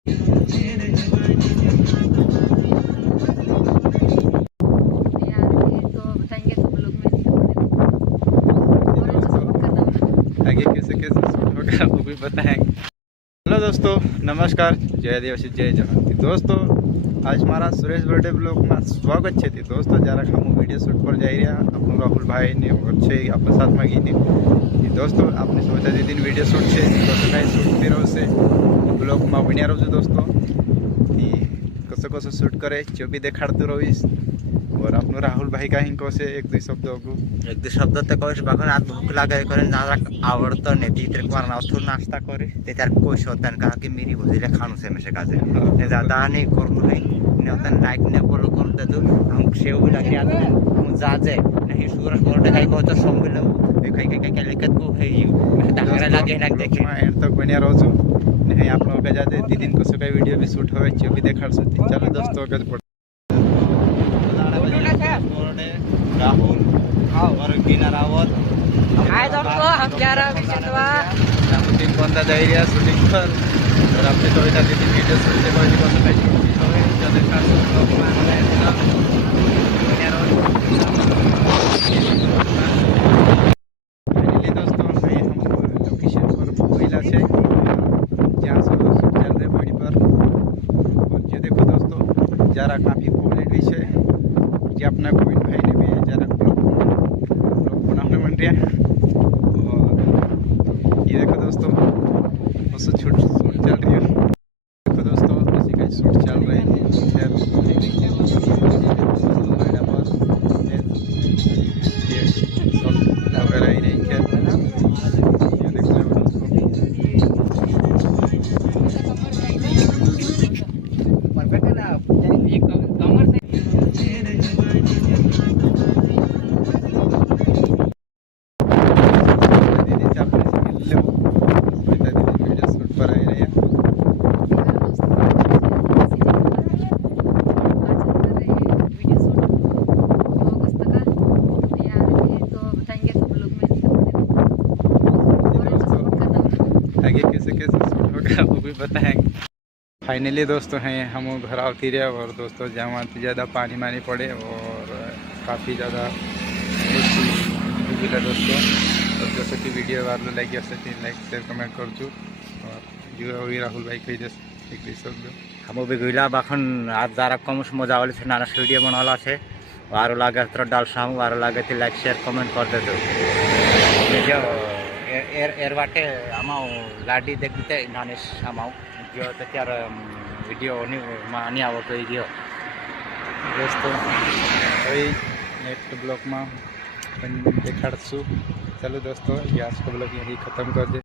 आगे कैसे कैसे शूट होगा वो भी बताएंगे। हेलो दोस्तों, नमस्कार, जय आदिवासी जय जवान। दोस्तों आज मारा सुरेश बर्थडे ब्लॉग में स्वागत है। दोस्तों जरा हम वीडियो शूट पर जा रहा अपनों राहुल भाई ने अच्छे अपने साथ में गई दोस्तों आपने सोचा दिन वीडियो शूट है तो कहीं शूट रहो से ब्लॉग में बनिया रहो दोस्तों कसो कसो शूट करे जो भी देखाड़ते रहीश। और अपनो राहुल भाई का ही कसे एक दो शब्द तो कहिस बाखन आज भूख लागे करे ना आवड़तो ने तीतर पर नाथु नाश्ता करे ते तार कोश होतन कहा कि मेरी भोजले खानु से में से काजे ने ज्यादा नहीं करनु है ने होतन लाइक ने फॉलो कर दे दो हम सेव लगे आते हम जाजे नहीं सूरज कोटे काई को तो संबिलो काई काई लेकत को है डांगरा लागे ना देखे एंड तक बनिया रहो छु नहीं आप लोग का जाते दिन को सकाई वीडियो भी शूट होवे जो भी देखाड़ सकती। चलो दोस्तों के राहुल और कीना रावत हाय दोस्तों हम 11 तीन बंदा जा रहा शूटिंग पर और आपने कविता दीदी वीडियो शूट से कोई बंदा नहीं शूटिंग होवे जो देखा लोग माने फाइनली दोस्तों भाई हम लोकेशन पर पहुंचला छे जहां से शूट चल रहे बॉडी पर। और ये देखो दोस्तों जरा काफी पब्लिक भी है जी अपना गोविंद भाई ने भी जरा ब्लॉग बनाने मन रहा। और ये देखो दोस्तों उससे शूट चल रही है। देखो दोस्तों इसी का शूट चल रहा है वगैरह ही नहीं खैर ये देख लो दोस्तों परफेक्ट है ना एक कमर से आगे कैसे कैसे शूट होगा वो भी बताएंगे। फाइनली दोस्तों हैं हम घर आती रहे और दोस्तों जहाँ ज़्यादा पानी मानी पड़े और काफ़ी ज़्यादा मिला दोस्तों। और जैसे कि वीडियो वार लगी लाइक शेयर कमेंट कर और जो राहुल भाई कही दे एक शब्द हम भी गईला बाखन आज जरा कम मजा वाली से नाना वीडियो बनाला है और लगे तो डाल सामू और लगे तो लाइक शेयर कमेंट कर दे दो एर बाटे आमाओ लाडी देखते नानेश आमाओ जो तो त्यार वीडियो नहीं आवो तो ये दोस्तों वही नेक्स्ट ब्लॉग में देखाड़शू। चलो दोस्तों ये आज का ब्लॉग यही ख़त्म कर दे।